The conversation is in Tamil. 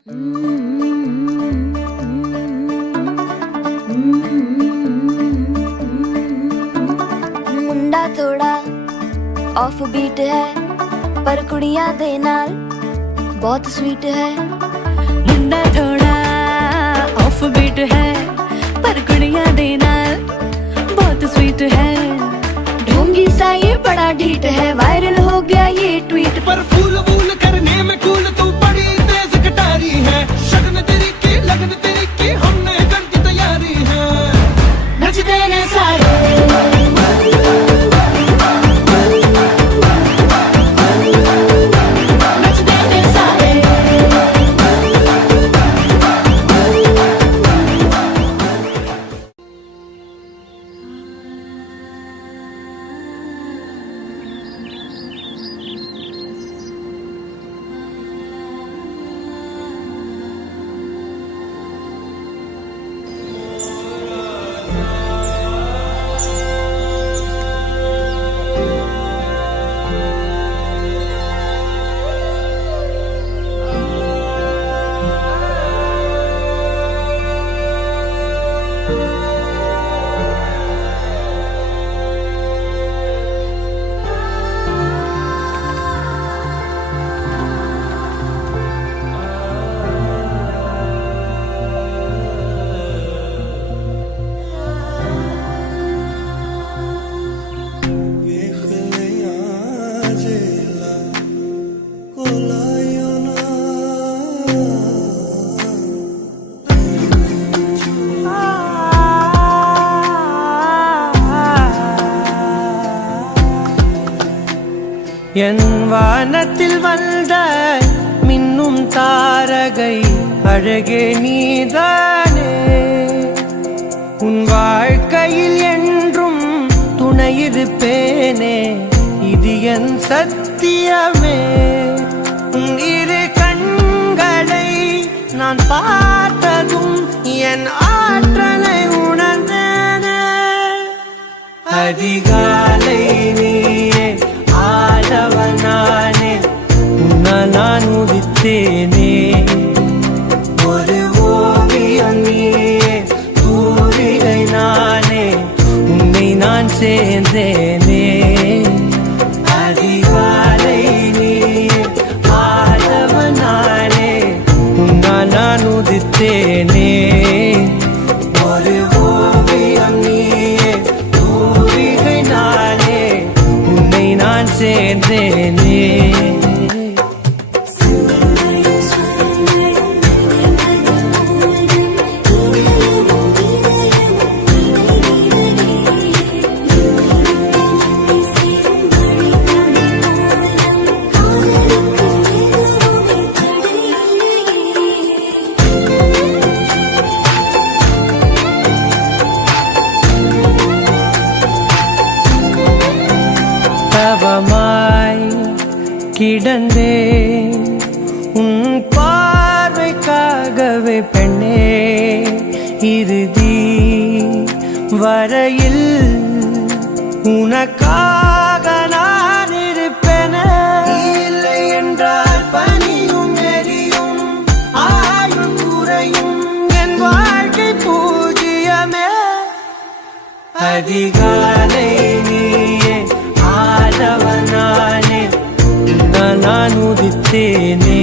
मुंडा थोड़ा ऑफ बीट है पर कुड़ियां दे नाल बहुत स्वीट है। मुंडा थोड़ा ऑफ बीट है पर कुड़ियां दे नाल बहुत स्वीट है। ढोंगी सा ये बड़ा ढीठ है, वायरल हो गया ये ट्वीट। पर फूल वूल करने में कूल तू बड़ी तेज कटारी है। शगन तेरी की लगन तेरी की हमने कर दी तैयारी है। नचते ने सारे नचते ने सारे। என் வானத்தில் வந்த மின்னும் தாரகை அழகே நீதானே. உன் வாழ்க்கையில் என்றும் துணையிருப்பேனே, இது என் சத்தியமே. உன் இரு கண்களை நான் பார்த்ததும் என் ஆற்றலை உணர்ந்தேனே. அதிகாலை நீயே ஆடவனானே, உன்னால் நான் உதித்தேனே. ஒரு ஓவியம் நீயே, தூரிகை நானே, உன்னை நான் சேர்ந்தேனே. அதிகாலை நீயே ஆடவனானே, உன்னால் நான் உதித்தேனே. ஒரு ஓவியம் நீயே, தூரிகை நானே, உன்னை நான் சேர்ந்தேனே. தவமாய் கிடந்தே உன் பார்வைக்காகவே பெண்ணே. இறுதி வரையில் உனக்காக நான் இருப்பேனே. இல்லை என்றால் பனியும் எரியும், ஆயுள் குறையும், என் வாழ்க்கை பூஜ்ஜியமே. அதிகாலை நீயே ஆடவனானே, நான் உதித்தேனே.